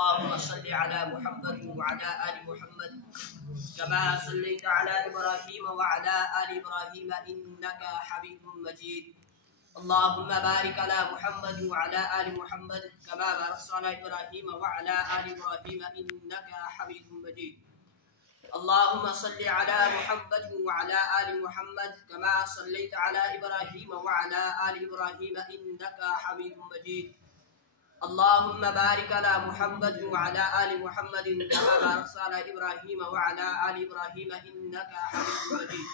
اللهم صل على محمد وعلى آل محمد كما صليت على إبراهيم وعلى آل إبراهيم إنك حميد مجيد. اللهم بارك على محمد وعلى آل محمد كما باركت على إبراهيم وعلى آل إبراهيم إنك حميد مجيد. اللهم صل على محمد وعلى آل محمد كما صليت على إبراهيم وعلى آل إبراهيم إنك حميد مجيد. اللهم بارك على محمد وعلى آل محمد كما باركت على إبراهيم وعلى آل إبراهيم إنك حميد مجيد.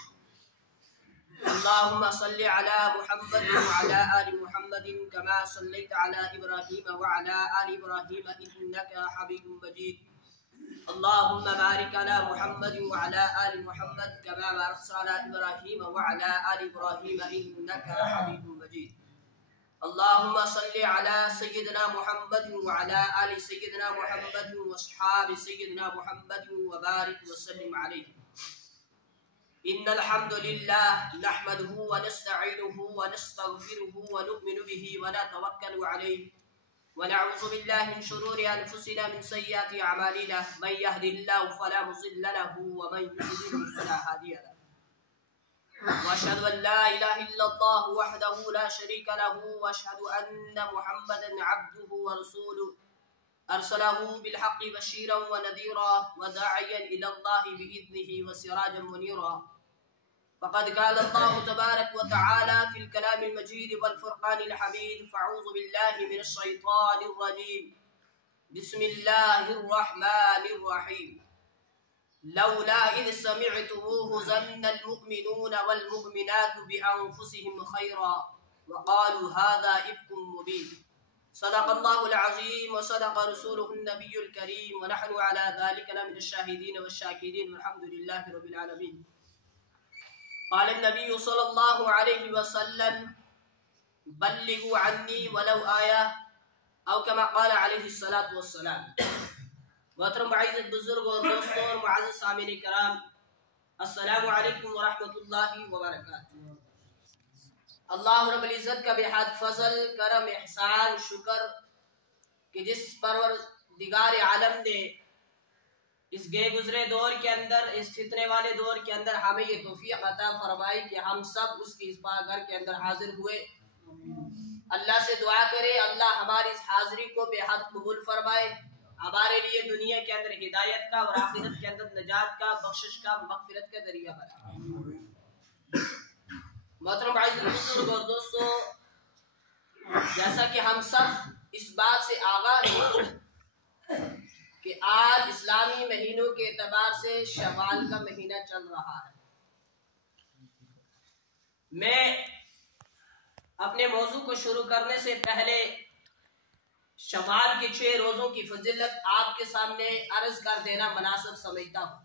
اللهم صل على محمد وعلى آل محمد كما صليت على إبراهيم وعلى آل إبراهيم إنك حميد مجيد. اللهم بارك على محمد وعلى آل محمد كما باركت على إبراهيم وعلى آل إبراهيم إنك حميد مجيد. اللهم صل على سيدنا محمد وعلى آل سيدنا محمد وأصحاب سيدنا محمد وبارك وسلم عليه. إن الحمد لله نحمده ونستعينه ونستغفره ونؤمن به ونتوكل عليه ونعوذ بالله من شرور أنفسنا من سيئات أعمالنا من يهده الله فلا مضل له ومن يضلل فلا هادي له. وأشهد أن لا إله إلا الله وحده لا شريك له وأشهد أن محمدا عبده ورسوله أرسله بالحق بشيرا ونذيرا وداعيا إلى الله بإذنه وسراجا منيرا. فقد قال الله تبارك وتعالى في الكلام المجيد والفرقان الحميد فأعوذ بالله من الشيطان الرجيم بسم الله الرحمن الرحيم. لولا إذ سمعتموه ظن المؤمنون والمؤمنات بأنفسهم خيرا وقالوا هذا إفك مبين. صدق الله العظيم وصدق رسوله النبي الكريم ونحن على ذلك لمن الشاهدين والشاكرين والحمد لله رب العالمين. قال النبي صلى الله عليه وسلم بلغوا عني ولو آية أو كما قال عليه الصلاة والسلام. محترم معزز بزرگ اور دوستوں اور معزز سامعین کرام، السلام علیکم ورحمۃ اللہ وبرکاتہ. اللہ رب العزت کا بے حد فضل، کرم، احسان، شکر کہ جس پروردگار عالم نے اس گئے گزرے دور کے اندر، اس فتنے والے دور کے اندر ہمیں یہ توفیق عطا فرمائی کہ ہم سب اس کی اس پاک گھر کے اندر حاضر ہوئے. اللہ سے دعا کرے اللہ ہماری اس حاضری کو بے حد قبول فرمائے، ہمارے لیے دنیا کے اندر ہدایت کا اور آخرت کے اندر نجات کا، بخشش کا، مغفرت کا ذریعہ بنا. محترم عزیز بزرگ اور دوستو، جیسا کہ ہم سب اس بات سے آگاہ ہیں کہ آج اسلامی مہینوں کے اعتبار سے شوال کا مہینہ چل رہا ہے. میں اپنے موضوع کو شروع کرنے سے پہلے شوال کے 6 روزوں کی فضیلت آپ کے سامنے عرض کر دینا مناسب سمجھتا ہوں.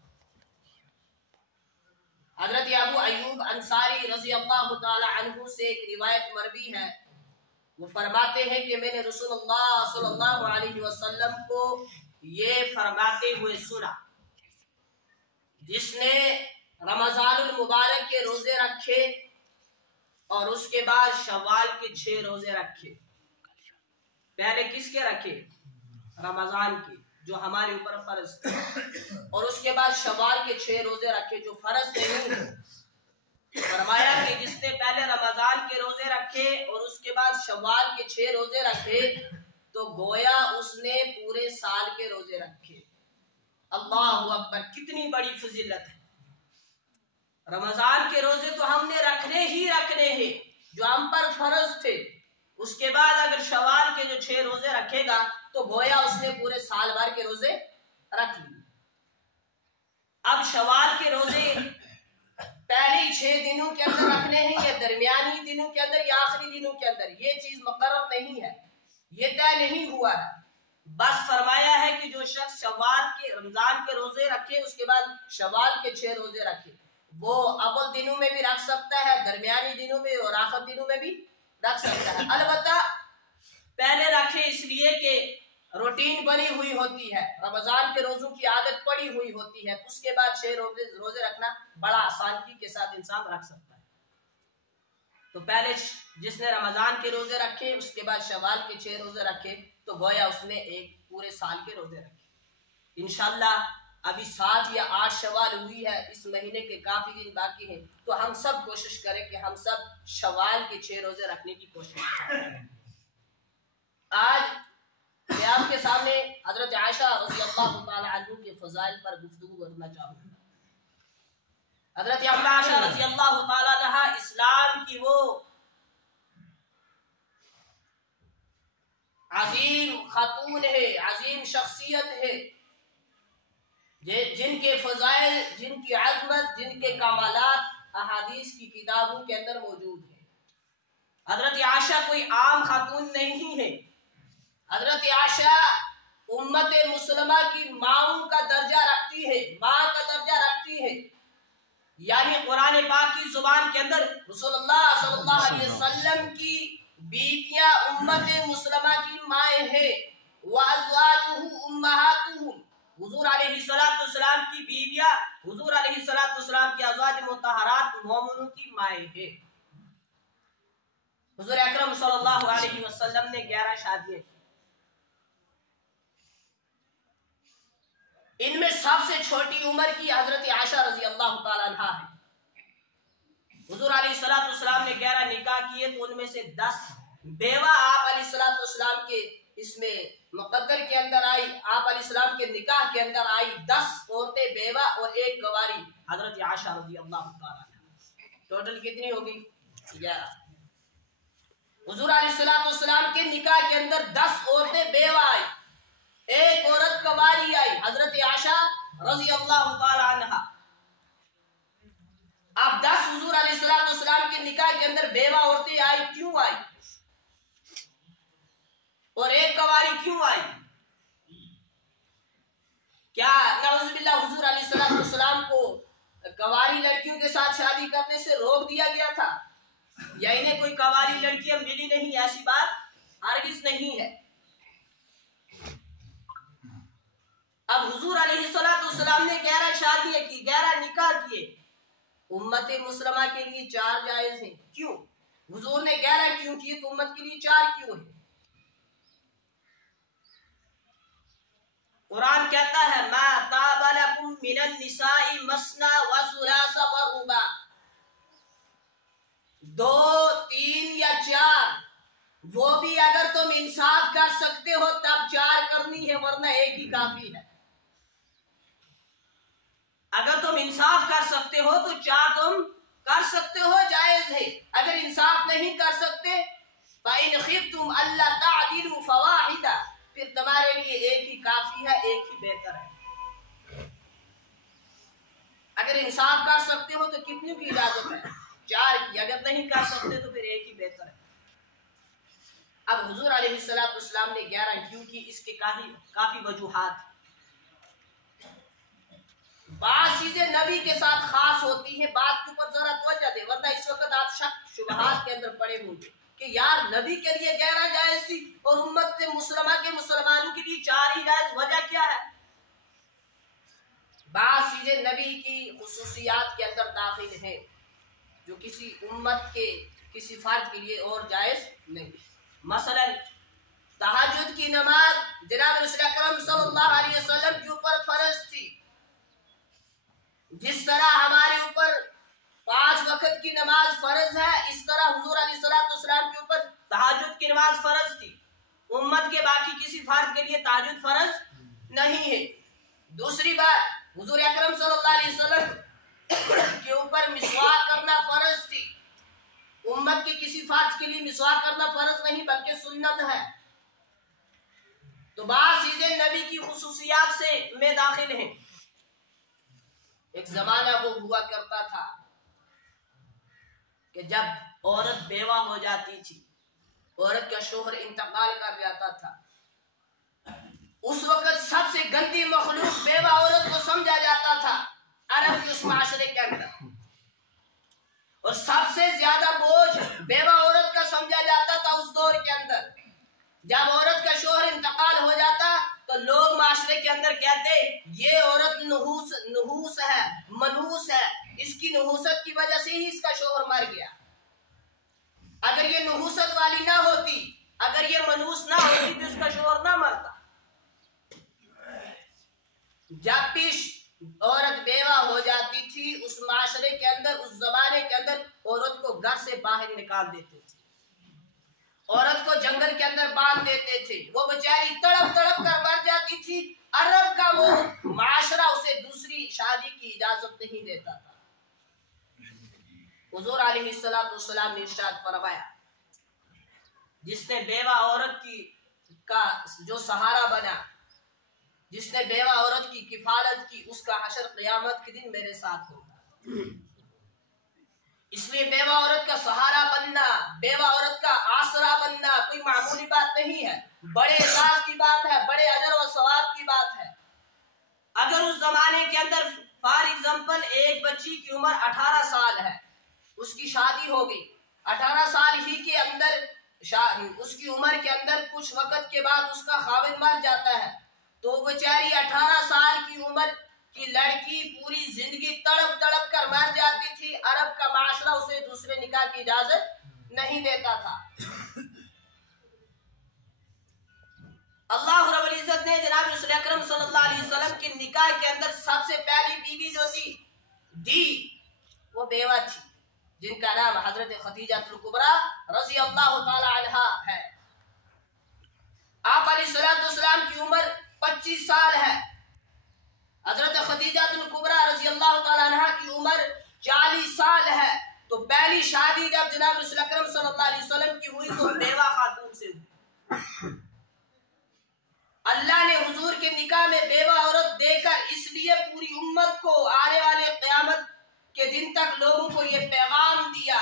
حضرت ابو ایوب انصاری رضی اللہ تعالی عنہ سے ایک روایت مروی ہے. وہ فرماتے ہیں کہ میں نے رسول اللہ صلی اللہ علیہ وسلم کو یہ فرماتے ہوئے سنا، جس نے رمضان المبارک کے روزے رکھے اور اس کے بعد شوال کے 6 روزے رکھے. پہلے کس کے رکھے؟ رمضان کے، جو ہمارے اوپر فرض تھے، اور اس کے بعد شوال کے 6 روزے رکھے جو فرض نہیں ہیں. فرمایا کہ جس نے پہلے رمضان کے روزے رکھے اور اس کے بعد شوال کے 6 روزے رکھے تو گویا اس نے پورے سال کے روزے رکھے. اللہ اکبر، کتنی بڑی فضیلت ہے. رمضان کے روزے تو ہم نے رکھنے ہی رکھنے ہیں جو ہم پر فرض تھے. اس کے بعد اگر شوال کے جو 6 روزے رکھے گا تو گویا اس نے پورے سال بھر کے روزے رکھ لیے. اب شوال کے روزے پہلے 6 دنوں کے اندر رکھنے ہیں یا درمیانی دنوں کے اندر یا آخری دنوں کے اندر، یہ چیز مقرر نہیں ہے، یہ طے نہیں ہوا ہے. بس فرمایا ہے کہ جو شخص شوال کے رمضان کے روزے رکھے اس کے بعد شوال کے 6 روزے رکھے، وہ اول دنوں میں بھی رکھ سکتا ہے، درمیانی دنوں میں اور آخر دنوں میں بھی رکھ سکتا ہے. البتہ پہلے رکھے اس لیے کہ روٹین بنی ہوئی ہوتی ہے، رمضان کے روزوں کی عادت پڑی ہوئی ہوتی ہے، اس کے بعد 6 روزے رکھنا بڑا آسانی کے ساتھ انسان رکھ سکتا ہے. تو پہلے جس نے رمضان کے روزے رکھے اس کے بعد شوال کے 6 روزے رکھے تو گویا اس نے ایک پورے سال کے روزے رکھے۔ انشاءاللہ ابھی 7 یا 8 شوال ہوئی ہے، اس مہینے کے کافی دن باقی ہیں، تو ہم سب کوشش کریں کہ ہم سب شوال کے 6 روزے رکھنے کی کوشش کریں۔ آج میں آپ کے سامنے حضرت عائشہ رضی اللہ تعالی عنہ کے فضائل پر گفتگو کرنا چاہوں گا۔ حضرت عائشہ رضی اللہ تعالی عنہ اسلام کی وہ عظیم خاتون ہے، عظیم شخصیت ہے، جن کے فضائل، جن کی عظمت، جن کے کمالات احادیث کی کتابوں کے اندر موجود ہیں۔ حضرت عائشہ کوئی عام خاتون نہیں ہے، حضرت عائشہ امت مسلمہ کی ماؤں کا درجہ رکھتی ہے، ماں کا درجہ رکھتی ہے، یعنی قرآن پاک کی زبان کے اندر رسول اللہ صلی اللہ علیہ وسلم کی بیویاں امت مسلمہ کی مائیں ہیں۔ وَأَزْوَاجُهُ أُمَّهَاتُهُمْ، حضور علیہ السلام کی بیویاں، حضور علیہ السلام کی ازواج مطہرات مومنوں کی مائیں ہیں۔ حضور اکرم صلی اللہ علیہ وسلم نے 11 شادیاں کی، ان میں سب سے چھوٹی عمر کی حضرت عائشہ رضی اللہ تعالی عنہ ہے۔ حضور علیہ السلام نے 11 نکاح کیے، تو ان میں سے 10 بیوہ آپ علیہ السلام کے اس میں مقدر کے اندر آئی، آپ علیہ السلام کے نکاح کے اندر آئی 10 عورتیں بیوہ اور 1 گواری حضرت عائشہ رضی اللہ تعالی عنہ۔ ٹوٹل کتنی ہوگی؟ 11۔ حضور علیہ السلام کے نکاح کے اندر 10 عورتیں بیوہ آئی، 1 عورت گواری آئی، حضرت عائشہ رضی اللہ تعالی عنہ۔ اب 10 حضور علیہ السلام کے نکاح کے اندر بیوہ عورتیں آئی، کیوں آئی؟ اور 1 گواری کیوں آئی؟ کیا نعوذ باللہ حضور علیہ السلام کو گواری لڑکیوں کے ساتھ شادی کرنے سے روک دیا گیا تھا، یا انہیں کوئی گواری لڑکیاں ملی نہیں؟ ایسی بات ہرگز نہیں ہے۔ اب حضور علیہ السلام نے 11 شادیاں کی، 11 نکاح کیے، امت مسلمہ کے لیے 4 جائز ہیں۔ کیوں؟ حضور نے 11 کیوں کیے تو امت کے لیے 4 کیوں ہیں؟ قرآن کہتا ہے ما طاب لکم من النساء مثنى وثلاث ورباع، 2 3 یا 4، وہ بھی اگر تم انصاف کر سکتے ہو تب 4 کرنی ہے، ورنہ 1 ہی کافی ہے۔ اگر تم انصاف کر سکتے ہو تو 4 تم کر سکتے ہو، جائز ہے۔ اگر انصاف نہیں کر سکتے فَإِنْ خِفْتُمْ أَلَّا تَعْدِلُوا فَوَاحِدًا، پھر تمہارے لیے 1 ہی کافی ہے، 1 ہی بہتر ہے۔ اگر انصاف کر سکتے ہو تو کتنی کی اجازت ہے؟ 4 کی۔ اگر نہیں کر سکتے تو پھر 1 ہی بہتر ہے۔ اب حضور علیہ السلام نے 11 کیوں کی؟ اس کے کافی وجوہات۔ بعض چیزیں نبی کے ساتھ خاص ہوتی ہیں، بات کے اوپر ذرا توجہ دیں، ورنہ اس وقت آپ شک شبہات کے اندر پڑے ہوں گے کہ یار نبی کے لیے 11 جائز تھی اور امت مسلمہ کے مسلمانوں کے لیے 4 ہی جائز، وجہ کیا ہے؟ بعض چیزیں نبی کی خصوصیات کے اندر داخل ہیں جو کسی امت کے کسی فرد کے لیے اور جائز نہیں۔ مثلا تہجد کی نماز جناب رسول اکرم صلی اللہ علیہ وسلم کے اوپر فرض تھی، جس طرح ہمارے اوپر 5 وقت کی نماز فرض ہے، اس طرح حضور علیہ السلام کے اوپر تہجد کی نماز فرض تھی۔ امت کے باقی کسی فرد کے لیے تہجد فرض نہیں ہے۔ دوسری بات، حضور اکرم صلی اللہ علیہ وسلم کے اوپر مسواک کرنا فرض تھی، امت کے کسی فرد کے لیے مسواک کرنا فرض نہیں بلکہ سنت ہے۔ تو بعض چیزیں نبی کی خصوصیات سے میں داخل ہیں۔ ایک زمانہ وہ ہوا کرتا تھا کہ جب عورت بیوہ ہو جاتی تھی، عورت کا شوہر انتقال کر جاتا تھا، اس وقت سب سے گندی مخلوق بیوہ عورت کو سمجھا جاتا تھا عرب کے اس معاشرے کے اندر، اور سب سے زیادہ بوجھ بیوہ عورت کا سمجھا جاتا تھا اس دور کے اندر۔ جب عورت کا شوہر انتقال ہو جاتا تو لوگ معاشرے کے اندر کہتے یہ عورت نحوس ہے، منحوس ہے، اس کی نحوست کی وجہ سے ہی اس کا شوہر مر گیا۔ اگر یہ نحوست والی نہ ہوتی، اگر یہ منحوس نہ ہوتی تو اس کا شوہر نہ مرتا۔ جب بھی عورت بیوہ ہو جاتی تھی اس معاشرے کے اندر، اس زمانے کے اندر عورت کو گھر سے باہر نکال دیتے تھے، عورت کو جنگل کے اندر باندھ دیتے تھے، وہ بیچاری تڑپ تڑپ کر مر جاتی تھی۔ عرب کا وہ معاشرہ اسے دوسری شادی کی اجازت نہیں دیتا تھا۔ حضور علیہ السلام نے ارشاد فرمایا، جس نے بیوہ عورت کا جو سہارا بنا، جس نے بیوہ عورت کی کفالت کی، اس کا حشر قیامت کے دن میرے ساتھ ہوگا۔ اس لیے بیوہ عورت کا سہارا بننا، بیوہ عورت کا آسرا بننا کوئی معمولی بات نہیں ہے، بڑے اعزاز کی بات ہے، بڑے اجر و ثواب کی بات ہے۔ اگر اس زمانے کے اندر فار ایگزامپل ایک بچی کی عمر 18 سال ہے، اس کی شادی ہو گئی، 18 سال ہی کے اندر اس کی عمر کے اندر کچھ وقت کے بعد اس کا خاوند مر جاتا ہے، تو بیچاری 18 سال کی عمر کی لڑکی پوری زندگی تڑپ تڑپ کر مر جاتی تھی۔ عرب کا معاشرہ اسے دوسرے نکاح کی اجازت نہیں دیتا تھا۔ اللہ رب العزت نے جناب رسول اکرم صلی اللہ علیہ وسلم کے نکاح کے اندر سب سے پہلی بیوی جو دی وہ بیوہ تھی، جن کا نام حضرت خدیجہ الکبریٰ رضی اللہ تعالی عنہا ہے۔ آپ علیہ السلام کی عمر 25 سال ہے، حضرت خدیجہ الکبریٰ رضی اللہ تعالی عنہا کی عمر 40 سال ہے۔ تو پہلی شادی جب جناب رسول اکرم صلی اللہ علیہ وسلم کی ہوئی تو بیوہ خاتون سے ہوئی۔ اللہ نے حضور کے نکاح میں بیوہ عورت دے کر اس لیے پوری امت کو آنے والے قیامت کے دن تک لوگوں کو یہ پیغام دیا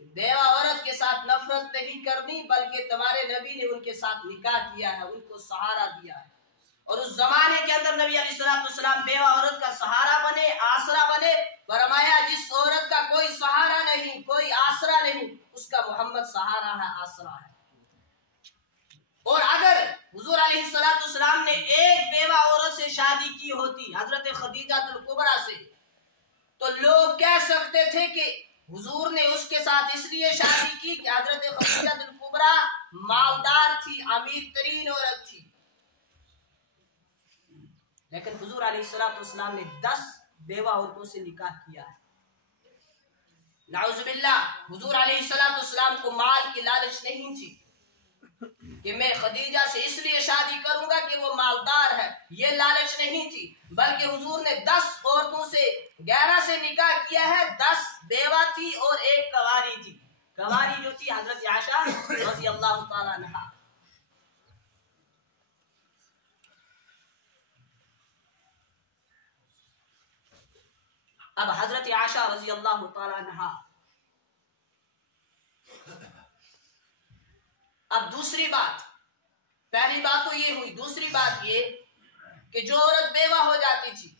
کہ بیوہ عورت کے ساتھ نفرت نہیں کرنی، بلکہ تمہارے نبی نے ان کے ساتھ نکاح کیا ہے، ان کو سہارا دیا ہے۔ اور اس زمانے کے اندر نبی علیہ السلام بیوہ عورت کا سہارا بنے، آسرا بنے۔ فرمایا جس عورت کا کوئی سہارا نہیں، کوئی آسرا نہیں، اس کا محمد سہارا ہے، آسرا ہے۔ اور اگر حضور علیہ السلام نے ایک بیوہ عورت سے شادی کی ہوتی، حضرت خدیجہ الکبریٰ سے، تو لوگ کہہ سکتے تھے کہ حضور نے اس کے ساتھ اس لیے شادی کی کہ حضرت خدیجہ الکبریٰ مالدار تھی، امیر ترین عورت تھی۔ لیکن حضور علیہ السلام نے 10 بیوہ عورتوں سے نکاح کیا ہے۔ نعوذ باللہ، حضور علیہ السلام کو مال کی لالچ نہیں تھی کہ میں خدیجہ سے اس لیے شادی کروں گا کہ وہ مالدار ہے، یہ لالچ نہیں تھی، بلکہ حضور نے 10 عورتوں سے 11 سے نکاح کیا ہے، 10 بیوہ تھی اور ایک کواری تھی۔ کواری جو تھی حضرت عائشہ رضی اللہ تعالی عنہا۔ اب حضرت عائشہ رضی اللہ تعالی عنہا، اب دوسری بات، پہلی بات تو یہ ہوئی، دوسری بات یہ کہ جو عورت بیوہ ہو جاتی تھی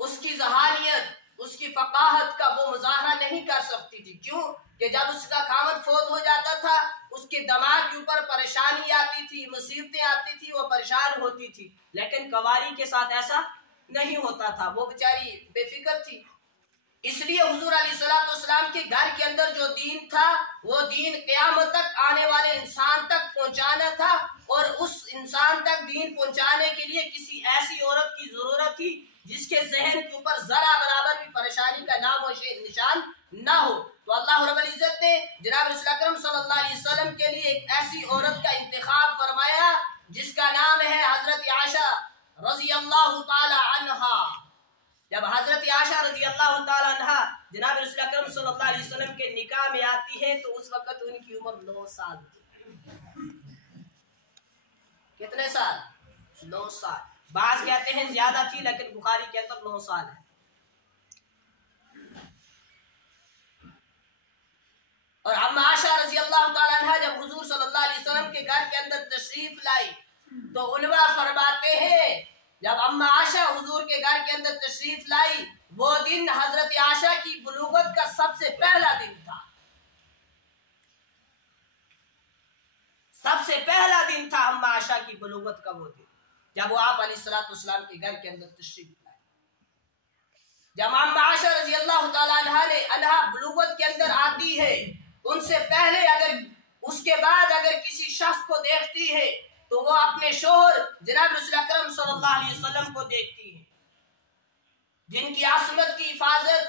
اس کی ذہانیت، اس کی فقاہت کا وہ مظاہرہ نہیں کر سکتی تھی۔ کیوں؟ کہ جب اس کا خاوند فوت ہو جاتا تھا اس کے دماغ کے اوپر پریشانی آتی تھی، مصیبتیں آتی تھی، وہ پریشان ہوتی تھی۔ لیکن کواری کے ساتھ ایسا نہیں ہوتا تھا، وہ بیچاری بے فکر تھی۔ اس لیے حضور علیہ السلام کے گھر کے اندر جو دین تھا وہ دین قیامت تک آنے والے انسان تک پہنچانا تھا، اور اس انسان تک دین پہنچانے کے لیے کسی ایسی عورت کی ضرورت تھی جس کے ذہن کے اوپر ذرا برابر بھی پریشانی کا نام و نشان نہ ہو۔ تو اللہ رب العزت نے جناب رسول اکرم صلی اللہ علیہ وسلم کے لیے ایک ایسی عورت کا انتخاب فرمایا جس کا نام ہے حضرت عائشہ رضی اللہ تعالی عنہا۔ جب حضرت عائشہ رضی اللہ تعالی عنہا جناب رسول اکرم صلی اللہ علیہ وسلم کے نکاح میں آتی ہے تو اس وقت ان کی عمر 9 سال تھی۔ کتنے سال؟ 9 سال۔ بعض کہتے ہیں زیادہ تھی لیکن بخاری کے اندر 9 سال ہے۔ اور اما عائشہ رضی اللہ تعالی عنہا جب حضور صلی اللہ علیہ وسلم کے گھر کے اندر تشریف لائی تو علماء فرماتے ہیں جب اما عائشہ حضور کے گھر کے اندر تشریف لائی وہ دن حضرت عائشہ کی بلوغت کا سب سے پہلا دن تھا، سب سے پہلا دن تھا اما عائشہ کی بلوغت کا وہ دن جب وہ آپ علیہ السلام کے گھر کے اندر تشریف لائے۔ جب اما عائشہ رضی اللہ تعالیٰ عنہا بلوغت کے اندر آتی ہے، ان سے پہلے اس کے بعد اگر کسی شخص کو دیکھتی ہے تو وہ اپنے شوہر جناب رسول اکرم صلی اللہ علیہ وسلم کو دیکھتی ہے، جن کی عصمت کی حفاظت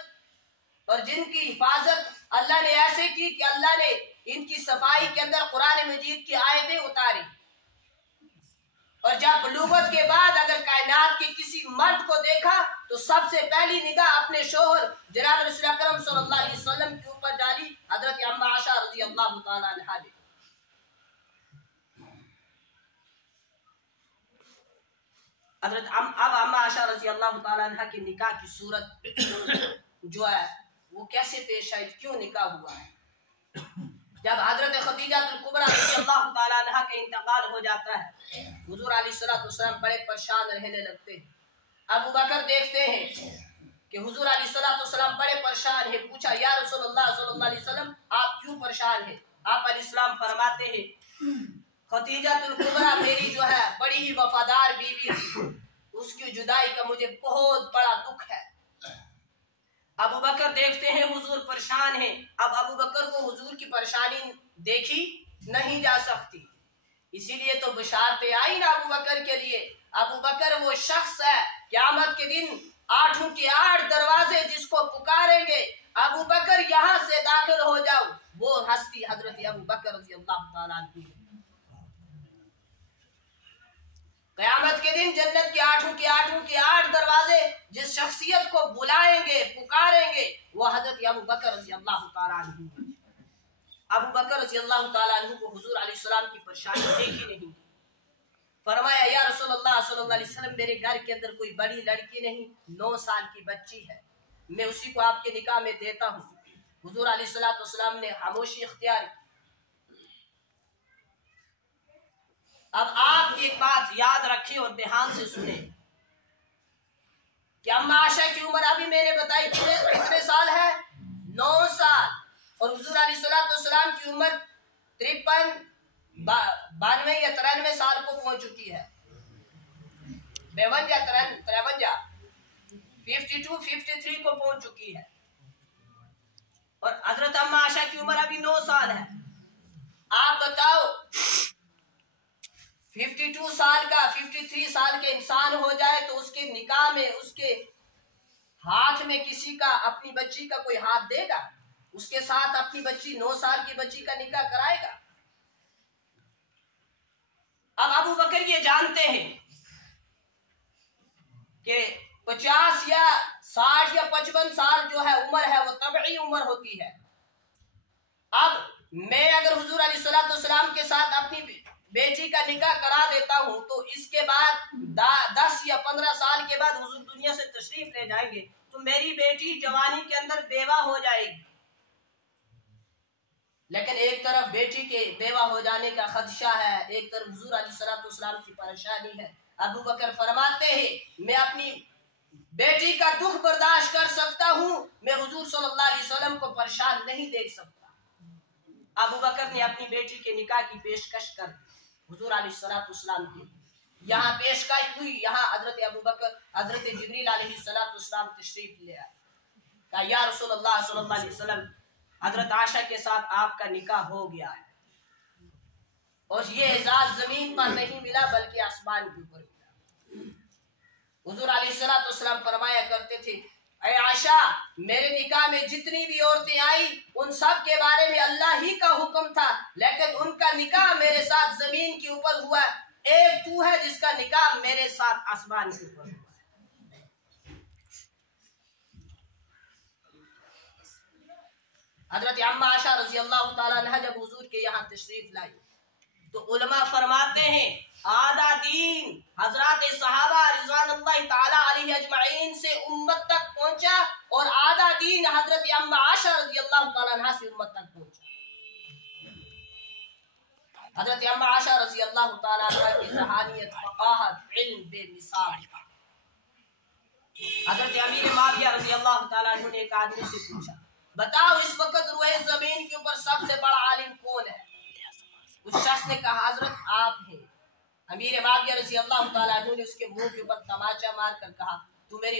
اور جن کی حفاظت اللہ نے ایسے کی کہ اللہ نے ان کی صفائی کے اندر قرآن مجید کی آیتیں اتاری. اور جب بلوغت کے بعد اگر کائنات کے کسی مرد کو دیکھا تو سب سے پہلی نگاہ اپنے شوہر جناب رسول اکرم صلی اللہ علیہ وسلم کے اوپر ڈالی حضرت اما عائشہ رضی اللہ تعالیٰ عنہا نے. اب اما عائشہ رضی اللہ تعالیٰ عنہ کے نکاح کی صورت جو ہے وہ کیسے پیش آئی، کیوں نکاح ہوا ہے. جب حضرت خدیجہ الکبریٰ رضی اللہ تعالیٰ عنہ کا انتقال ہو جاتا ہے، حضور علیہ الصلوۃ والسلام بڑے پریشان رہنے لگتے ہیں. ابو بکر دیکھتے ہیں کہ حضور علیہ الصلوۃ والسلام بڑے پریشان ہیں. پوچھا یا رسول اللہ صلی اللہ علیہ وسلم آپ کیوں پریشان ہیں؟ آپ علیہ السلام فرماتے ہیں خدیجہ الکبریٰ میری جو ہے بڑی ہی وفادار بیوی تھی، اس کی جدائی کا مجھے بہت بڑا دکھ ہے. ابو بکر دیکھتے ہیں حضور پریشان ہیں. اب ابو بکر کو حضور کی پریشانی دیکھی نہیں جا سکتی، اسی لیے تو بشارتیں آئی نا ابو بکر کے لیے. ابو بکر وہ شخص ہے قیامت کے دن 8 کے 8 دروازے جس کو پکاریں گے ابو بکر یہاں سے داخل ہو جاؤ، وہ ہستی حضرت ابو بکر رضی اللہ تعالیٰ عنہ. قیامت کے دن جنت کے 8 دروازے جس شخصیت کو بلائیں گے پکاریں گے وہ حضرت ابو بکر رضی اللہ تعالیٰ عنہ. ابو بکر رضی اللہ تعالیٰ عنہ کو حضور علیہ السلام کی پریشانی دیکھی نہیں. فرمایا یا رسول اللہ صلی اللہ علیہ وسلم میرے گھر کے اندر کوئی بڑی لڑکی نہیں، 9 سال کی بچی ہے، میں اسی کو آپ کے نکاح میں دیتا ہوں. حضور علیہ السلام نے خاموشی اختیار کی. اب آپ ایک بات یاد رکھیں اور دھیان سے سنیں کہ اما عائشہ کی عمر ابھی میں نے بتائی کتنے سال ہے؟ 9 سال. اور حضور علیہ السلام کی عمر 53 92 یا 93 سال کو پہنچ چکی ہے. 52 یا 52 53 کو پہنچ چکی ہے. اور حضرت اما عائشہ کی عمر ابھی 9 سال ہے. آپ بتاؤ 52 سال کا 53 سال کے انسان ہو جائے تو اس کے نکاح میں اس کے ہاتھ میں کسی کا اپنی بچی کا کوئی ہاتھ دے گا؟ اس کے ساتھ اپنی بچی 9 سال کی بچی کا نکاح کرائے گا؟ اب ابو بکر یہ جانتے ہیں کہ 50 یا 60 یا 55 سال جو ہے عمر ہے وہ طبعی عمر ہوتی ہے. اب میں اگر حضور علیہ السلام کے ساتھ اپنی بیٹی کا نکاح کرا دیتا ہوں تو اس کے بعد 10 یا 15 سال کے بعد حضور دنیا سے تشریف لے جائیں گے تو میری بیٹی جوانی کے اندر بیوہ ہو جائے گی. لیکن ایک طرف بیٹی کے بیوہ ہو جانے کا خدشہ ہے، ایک طرف حضور علیہ السلام کی پریشانی ہے. ابو بکر فرماتے ہیں میں اپنی بیٹی کا دکھ برداشت کر سکتا ہوں، میں حضور صلی اللہ علیہ وسلم کو پریشان نہیں دیکھ سکتا. ابو بکر نے اپنی بیٹی کے نکاح کی پیشکش کر حضور علیہ السلام کی. یہاں پیشکش ہوئی، یہاں حضرت جبریل علیہ السلام تشریف لے آئے. کہا یا رسول اللہ صلی اللہ علیہ وسلم حضرت عائشہ کے ساتھ آپ کا نکاح ہو گیا ہے. اور یہ اعزاز زمین پر نہیں ملا بلکہ آسمان کے اوپر ملا. حضور علیہ السلام فرمایا کرتے تھے اے عائشہ میرے نکاح میں جتنی بھی عورتیں آئی ان سب کے بارے میں اللہ ہی کا حکم تھا، لیکن ان کا نکاح میرے ساتھ زمین کے اوپر ہوا، ایک تو ہے جس کا نکاح میرے ساتھ آسمان کے اوپر ہوا. حضرت اما عائشہ رضی اللہ تعالیٰ عنہ جب حضور کے یہاں تشریف لائی تو علماء فرماتے ہیں آدھا دین حضرات صحابہ رضوان اللہ تعالیٰ علیہ اجمعین سے امت تک پہنچا اور آدھا دین حضرت اما عائشہ رضی اللہ تعالیٰ عنہ سے امت تک پہنچا. حضرت اما عائشہ رضی اللہ تعالیٰ عنہ کی ذہانیت، فقاہت، علم بے مثال. حضرت امیر معاویہ رضی اللہ تعالیٰ عنہ نے ایک آدمی سے پوچھا بتاؤ اس وقت روئے زمین کے اوپر سب سے بڑا عالم کون ہے؟ اس شخص نے کہا حضرت آپ ہیں. امیر معاویہ رضی اللہ تعالیٰ عنہ نے اس کے منہ کے اوپر تماچا مار کر کہا تو میری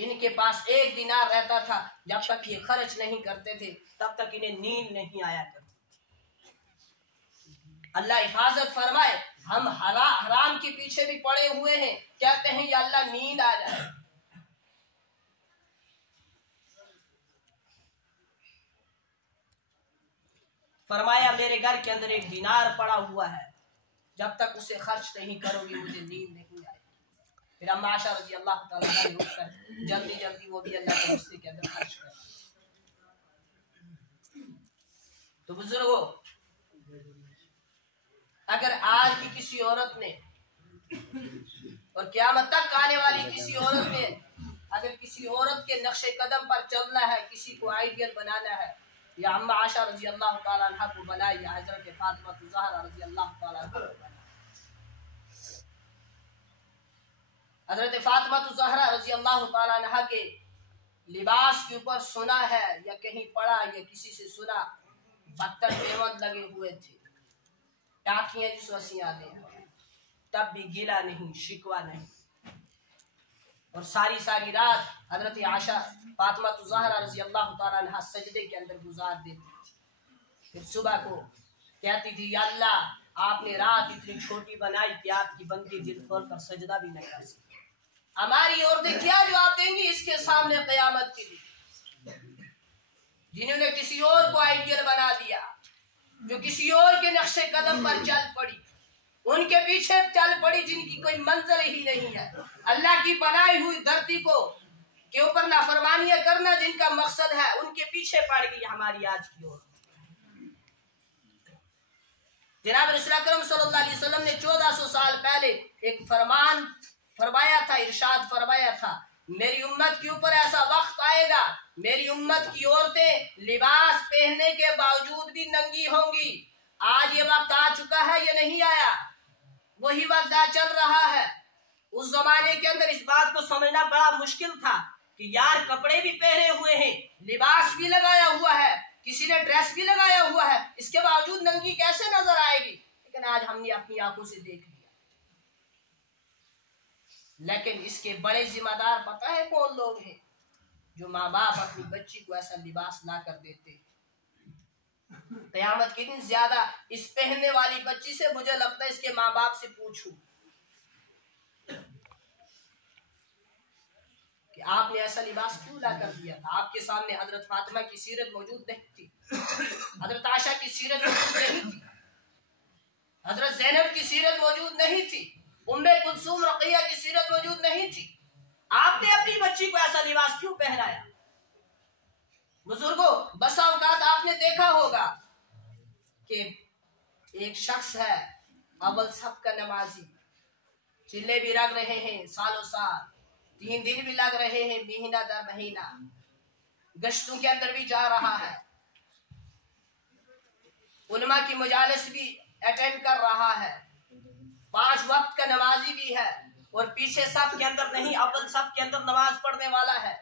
ان کے پاس 1 دینار رہتا تھا، جب تک یہ خرچ نہیں کرتے تھے تب تک انہیں نیند نہیں آیا کرتی۔ اللہ حفاظت فرمائے، ہم حرام کے پیچھے بھی پڑے ہوئے ہیں، کہتے ہیں یا اللہ نیند آ جائے۔ فرمایا میرے گھر کے اندر 1 دینار پڑا ہوا ہے، جب تک اسے خرچ نہیں کرو گی مجھے نیند نہیں آئے۔ پھر اما عائشہ رضی اللہ تعالیٰ عنہ نے اٹھ کر جلدی وہ بھی اللہ کے راستے کے اندر خرچ کر۔ تو بزرگوں، اگر آج کی کسی عورت نے اور قیامت تک آنے والی کسی عورت نے اگر کسی عورت کے نقش قدم پر چلنا ہے، کسی کو آئیڈیل بنانا ہے، یا اما عائشہ رضی اللہ تعالیٰ عنہ کو بنائے یا حضرت فاطمہ الزہرا رضی اللہ تعالیٰ عنہ کو بنائے۔ حضرت فاطمہ الزہرا رضی اللہ تعالیٰ عنہ کے لباس کے اوپر سنا ہے یا کہیں پڑھا یا کسی سے سنا، بہتر پیوند لگے ہوئے تھے، ٹاکیاں جس وسیع آتے ہیں، تب بھی گلا نہیں، شکوہ نہیں، اور ساری رات حضرت عائشہ فاطمہ الزہرا رضی اللہ تعالیٰ عنہ سجدے کے اندر گزار دیتی تھی۔ پھر صبح کو کہتی تھی یا اللہ آپ نے رات اتنی چھوٹی بنائی کہ آپ کی بندی دل کھول کر سجدہ بھی نہ کر سکتی۔ ہماری عورتیں کیا جواب دیں گی اس کے سامنے قیامت کے لیے، جنہوں نے کسی اور کو آئیڈیل بنا دیا، جو کسی اور کے نقش قدم پر چل پڑی، ان کے پیچھے چل پڑی جن کی کوئی منزل ہی نہیں ہے، اللہ کی بنائی ہوئی دھرتی کو کے اوپر نافرمانیاں کرنا جن کا مقصد ہے، ان کے پیچھے پڑ گئی ہماری آج کی عورت۔ جناب رسول اکرم صلی اللہ علیہ وسلم نے 1400 سال پہلے ایک فرمان فرمایا تھا، ارشاد فرمایا تھا، میری امت کے اوپر ایسا وقت آئے گا، میری امت کی عورتیں لباس پہننے کے باوجود بھی ننگی ہوں گی۔ آج یہ وقت آ چکا ہے یا نہیں آیا؟ وہی وقت چل رہا ہے۔ اس زمانے کے اندر اس بات کو سمجھنا بڑا مشکل تھا کہ یار کپڑے بھی پہنے ہوئے ہیں، لباس بھی لگایا ہوا ہے، کسی نے ڈریس بھی لگایا ہوا ہے، اس کے باوجود ننگی کیسے نظر آئے گی؟ لیکن آج ہم نے اپنی آنکھوں سے دیکھ لیا۔ لیکن اس کے بڑے ذمہ دار پتہ ہے کون لوگ ہیں؟ جو ماں باپ اپنی بچی کو ایسا لباس لا کر دیتے۔ قیامت کے دن زیادہ اس پہننے والی بچی سے مجھے لگتا ہے اس کے ماں باپ سے پوچھوں کہ آپ نے ایسا لباس کیوں لا کر دیا تھا؟ آپ کے سامنے حضرت فاطمہ کی سیرت موجود نہیں تھی، حضرت عائشہ کی سیرت موجود نہیں تھی، حضرت زینب کی سیرت موجود نہیں تھی، ام کلثوم رقیہ کی سیرت موجود نہیں تھی، آپ نے اپنی بچی کو ایسا لباس کیوں پہنایا؟ بزرگوں، بسا اوقات آپ نے دیکھا ہوگا کہ ایک شخص ہے اول صف کا نمازی، چلے بھی رگ رہے ہیں سالوں سال، 3 دن بھی لگ رہے ہیں مہینہ در مہینہ، گشتوں کے اندر بھی جا رہا ہے، علماء کی مجالس بھی اٹینڈ کر رہا ہے، 5 وقت کا نمازی بھی ہے، اور پیچھے صف کے اندر نہیں اول صف کے اندر نماز پڑھنے والا ہے۔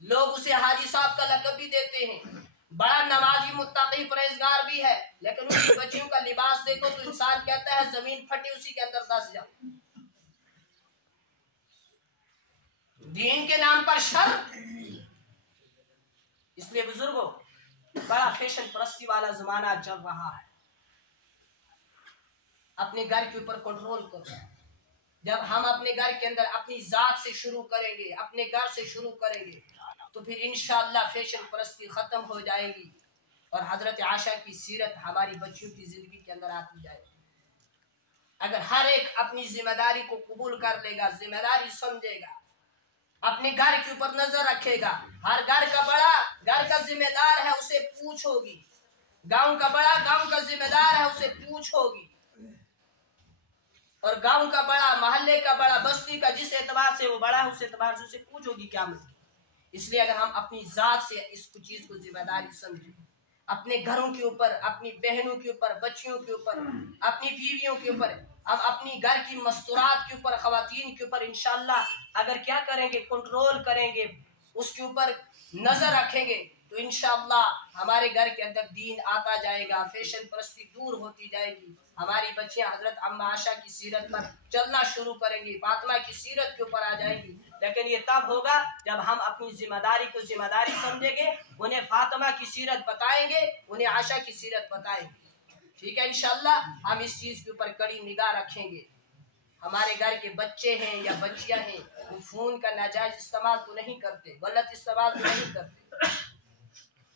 لوگ اسے حاجی صاحب کا لقب بھی دیتے ہیں، بڑا نمازی متقی پرہیزگار بھی ہے، لیکن اس کی بچیوں کا لباس دیکھو تو انسان کہتا ہے زمین پھٹی اسی کے اندر دس جاؤ۔ دین کے نام پر شر۔ اس لیے بزرگوں، بڑا فیشن پرستی والا زمانہ چل رہا ہے۔ اپنے گھر کے اوپر کنٹرول کرو۔ جب ہم اپنے گھر کے اندر اپنی ذات سے شروع کریں گے، اپنے گھر سے شروع کریں گے، تو پھر انشاءاللہ فیشن پرستی ختم ہو جائے گی، اور حضرت عائشہ کی سیرت ہماری بچیوں کی زندگی کے اندر آتی جائے گی۔ اگر ہر ایک اپنی ذمہ داری کو قبول کر لے گا، ذمہ داری سمجھے گا، اپنے گھر کے اوپر نظر رکھے گا، ہر گھر کا بڑا گھر کا ذمہ دار ہے اسے پوچھ ہوگی، گاؤں کا بڑا گاؤں کا ذمہ دار ہے اسے پوچھ ہوگی، اور گاؤں کا بڑا، محلے کا بڑا، بستی کا جس اعتبار سے وہ بڑا ہے اس اعتبار سے اسے پوچھ ہوگی کیا مجھے۔ اس لیے اگر ہم اپنی ذات سے اس چیز کو ذمہ داری سمجھیں، اپنے گھروں کے اوپر، اپنی بہنوں کے اوپر، بچیوں کے اوپر، اپنی بیویوں کے اوپر، ہم اپنی گھر کی مستورات کے اوپر، خواتین کے اوپر انشاءاللہ اگر کیا کریں گے، کنٹرول کریں گے، اس کے اوپر نظر رکھیں گے، تو انشاءاللہ ہمارے گھر کے اندر دین آتا جائے گا، فیشن پرستی دور ہوتی جائے گی، ہماری بچیاں حضرت اما عائشہ کی سیرت پر چلنا شروع کریں گی، فاطمہ کی سیرت کے اوپر آ جائیں گی۔ لیکن یہ تب ہوگا جب ہم اپنی ذمہ داری کو ذمہ داری سمجھیں گے، انہیں فاطمہ کی سیرت بتائیں گے، انہیں عائشہ کی سیرت بتائیں گے، ٹھیک ہے انشاءاللہ۔ ہم اس چیز کے اوپر کڑی نگاہ رکھیں گے۔ ہمارے گھر کے بچے ہیں یا بچیاں ہیں، وہ فون کا ناجائز استعمال تو نہیں کرتے، غلط استعمال تو نہیں کرتے،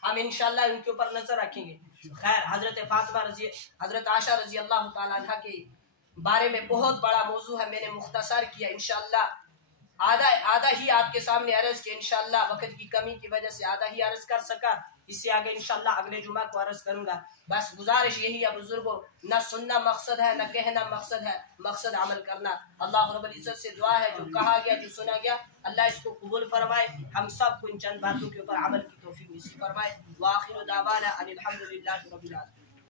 ہم انشاءاللہ ان کے اوپر نظر رکھیں گے۔ خیر، حضرت عائشہ رضی اللہ تعالیٰ عنہ کے بارے میں بہت بڑا موضوع ہے، میں نے مختصر کیا، انشاءاللہ آدھا ہی آپ کے سامنے عرض کیا، انشاءاللہ وقت کی کمی کی وجہ سے آدھا ہی عرض کر سکا، اس سے آگے انشاءاللہ اگلے جمعہ کو عرض کروں گا۔ بس گزارش یہی ہے بزرگوں، نہ سننا مقصد ہے، نہ کہنا مقصد ہے، مقصد عمل کرنا۔ اللہ رب العزت سے دعا ہے جو کہا گیا، جو سنا گیا، اللہ اس کو قبول فرمائے، ہم سب کو ان چند باتوں کے اوپر عمل کی توفیق نصیب فرمائے۔ وآخر دعوانا ان الحمد للہ رب العالمین۔